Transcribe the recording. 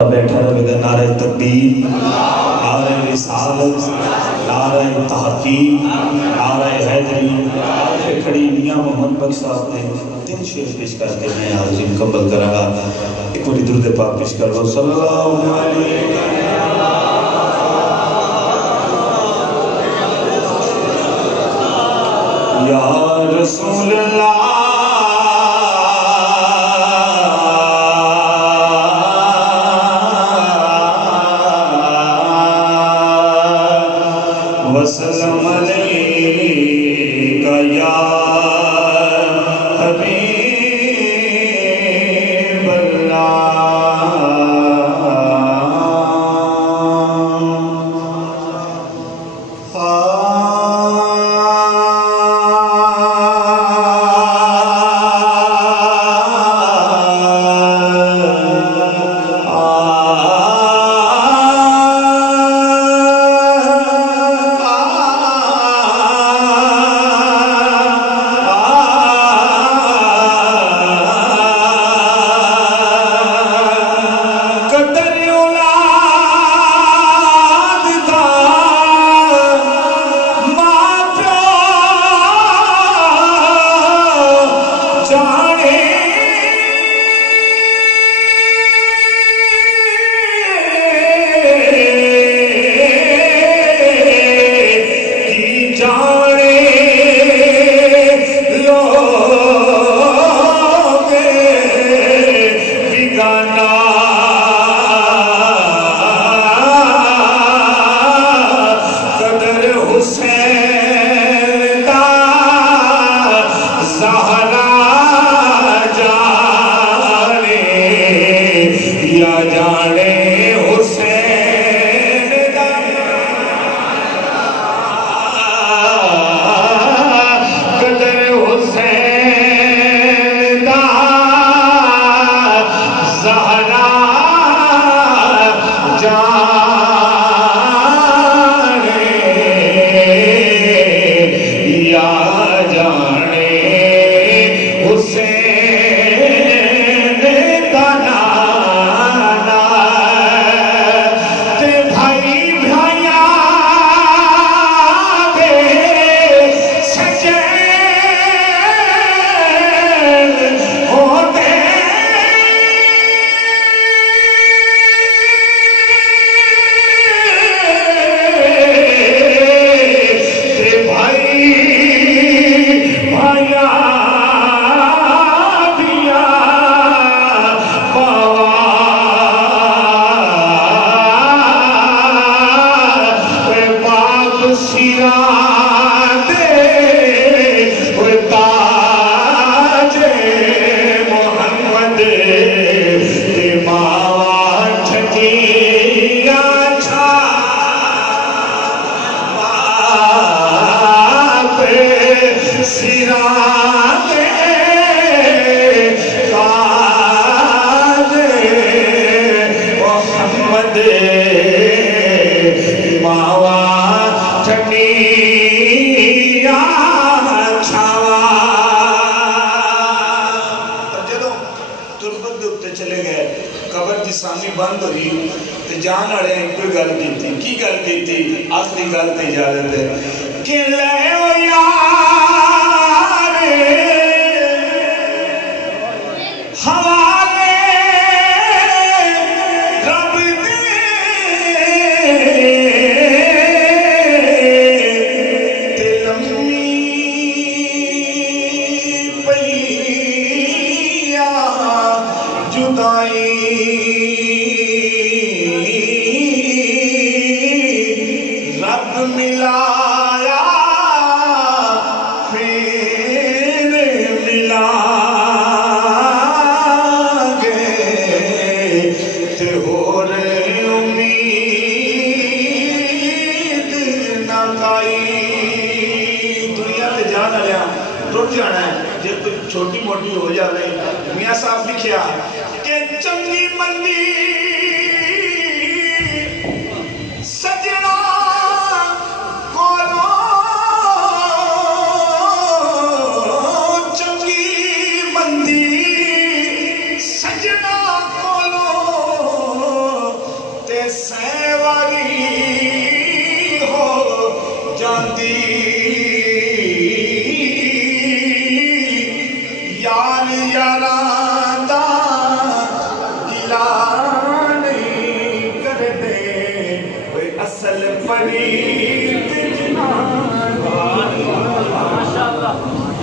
बैठा रहेगा। नारे तकबीर, नारे रिसालत, नारे तहकीक, नारे हैदरी। खड़ी मियां मोहम्मद बख्श साहब ने 3 शेर पेश करके मैं हाजिरी मुकम्मल करांगा। एक बार दुरूद पाक पेश कर लो। सल्लल्लाहु अलैहि या रसूल अल्लाह वसल्लम अलैका या हबीब बंद हुई तो जान वाले कोई गल की गल की असली गल तो इजाजत है कि ले ओ यार हवाले रब दे ते लम्मी पईया जुदाई मिलाया फिर मिलांगे ते होर उम्मीद ना काई। दुनिया ते जान लिया रुट जाना है जे कोई छोटी मोटी हो जाए। मियाँ साहब लिखिया कि चंगी मंदी सजना सजना कोलो बंदी यार यारा दा गिला नहीं कर दे कोई असल परी माशाअल्लाह।